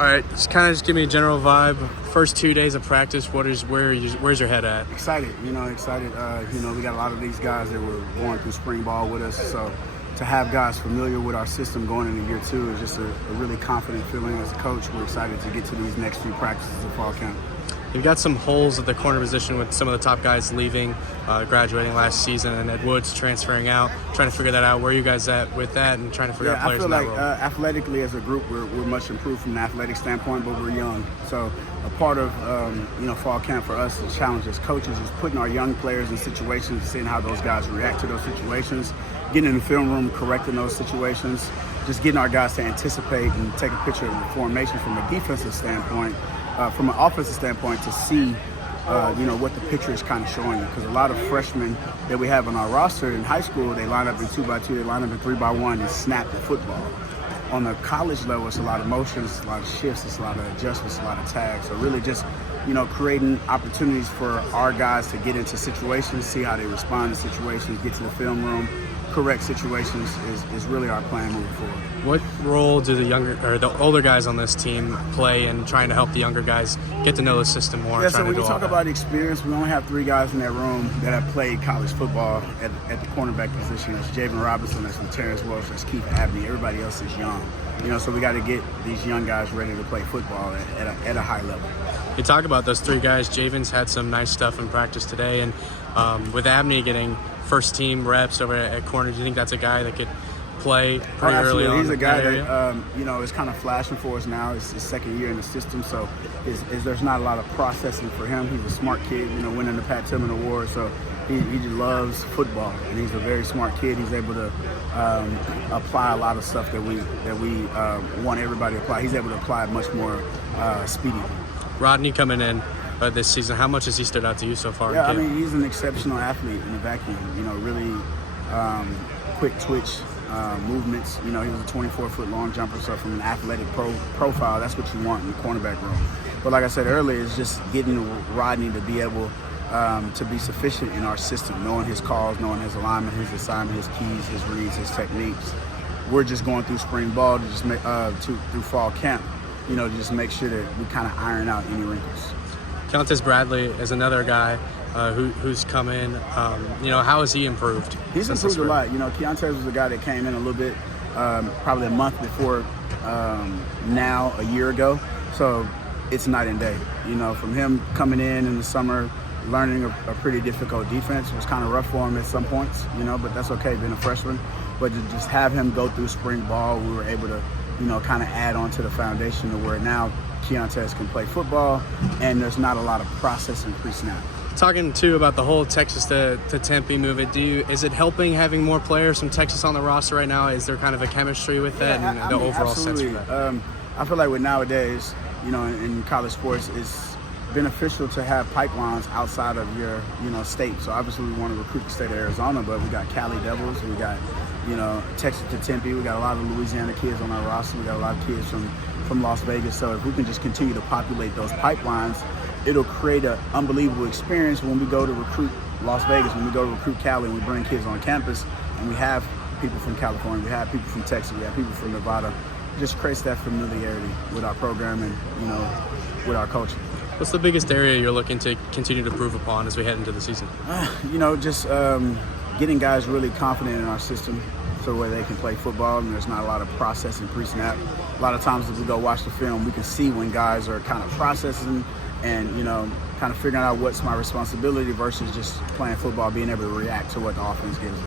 All right, just give me a general vibe. First 2 days of practice, where's your head at? Excited, excited. We got a lot of these guys that were going through spring ball with us, so to have guys familiar with our system going into year 2 is just a really confident feeling as a coach. We're excited to get to these next few practices of fall camp. You've got some holes at the corner position with some of the top guys leaving, graduating last season, and Ed Woods transferring out. Trying to figure that out. Where are you guys at with that, and trying to figure out players in that role? I feel like athletically as a group, we're much improved from an athletic standpoint, but we're young. So a part of fall camp for us, the challenge as coaches, is putting our young players in situations, seeing how those guys react to those situations, getting in the film room, correcting those situations, just getting our guys to anticipate and take a picture of the formation from a defensive standpoint. From an offensive standpoint, to see what the picture is kind of showing you, because a lot of freshmen that we have on our roster in high school, they line up in 2x2, they line up in 3x1 and snap the football. On the college level, it's a lot of motions, it's a lot of shifts, it's a lot of adjustments, a lot of tags. So really just creating opportunities for our guys to get into situations, see how they respond to situations, get to the film room, correct situations is really our plan moving forward. What role do the older guys on this team play in trying to help the younger guys get to know the system more? Yeah, so when you talk about experience, we only have 3 guys in that room that have played college football at the cornerback position. That's Javen Robinson, that's Terrence Welsh, that's Keith Abney. Everybody else is young. So we got to get these young guys ready to play football at a high level. You talk about those 3 guys. Javen's had some nice stuff in practice today, and with Abney getting first team reps over at corner, do you think that's a guy that could play pretty early on? He's a guy that is kind of flashing for us now. It's his second year in the system, so there's not a lot of processing for him. He's a smart kid, winning the Pat Tillman Award, so he just loves football, and he's a very smart kid. He's able to apply a lot of stuff that we want everybody to apply. He's able to apply it much more speedily. Rodney coming in this season, how much has he stood out to you so far? Yeah, he's an exceptional athlete in the vacuum. Really quick twitch movements. He was a 24-foot long jumper, so from an athletic profile, that's what you want in the cornerback room. But like I said earlier, it's just getting Rodney to be able to be sufficient in our system, knowing his calls, knowing his alignment, his assignment, his keys, his reads, his techniques. We're just going through spring ball to just make through fall camp, to just make sure that we kind of iron out any wrinkles. Keontae Bradley is another guy who's come in. How has he improved? He's improved a lot. Keontae was a guy that came in a little bit, probably a month before now, a year ago. So it's night and day. From him coming in the summer, learning a pretty difficult defense. It was kind of rough for him at some points, but that's okay being a freshman. But to just have him go through spring ball, we were able to, kind of add on to the foundation to where now Keontae can play football, and there's not a lot of processing pre-snap. Talking too about the whole Texas to Tempe move, is it helping having more players from Texas on the roster right now? Is there kind of a chemistry with that and the overall absolutely. sense for that? I feel like with nowadays, in college sports, it's beneficial to have pipelines outside of your, state. So obviously we want to recruit the state of Arizona, but we got Cali Devils, we got, Texas to Tempe, we got a lot of Louisiana kids on our roster, we got a lot of kids from Las Vegas. So if we can just continue to populate those pipelines, it'll create an unbelievable experience when we go to recruit Las Vegas, when we go to recruit Cali, and we bring kids on campus, and we have people from California, we have people from Texas, we have people from Nevada. It just creates that familiarity with our program and, with our culture. What's the biggest area you're looking to continue to improve upon as we head into the season? Just getting guys really confident in our system so where they can play football and there's not a lot of processing pre-snap. A lot of times if we go watch the film, we can see when guys are kind of processing and, kind of figuring out what's my responsibility versus just playing football, being able to react to what the offense gives.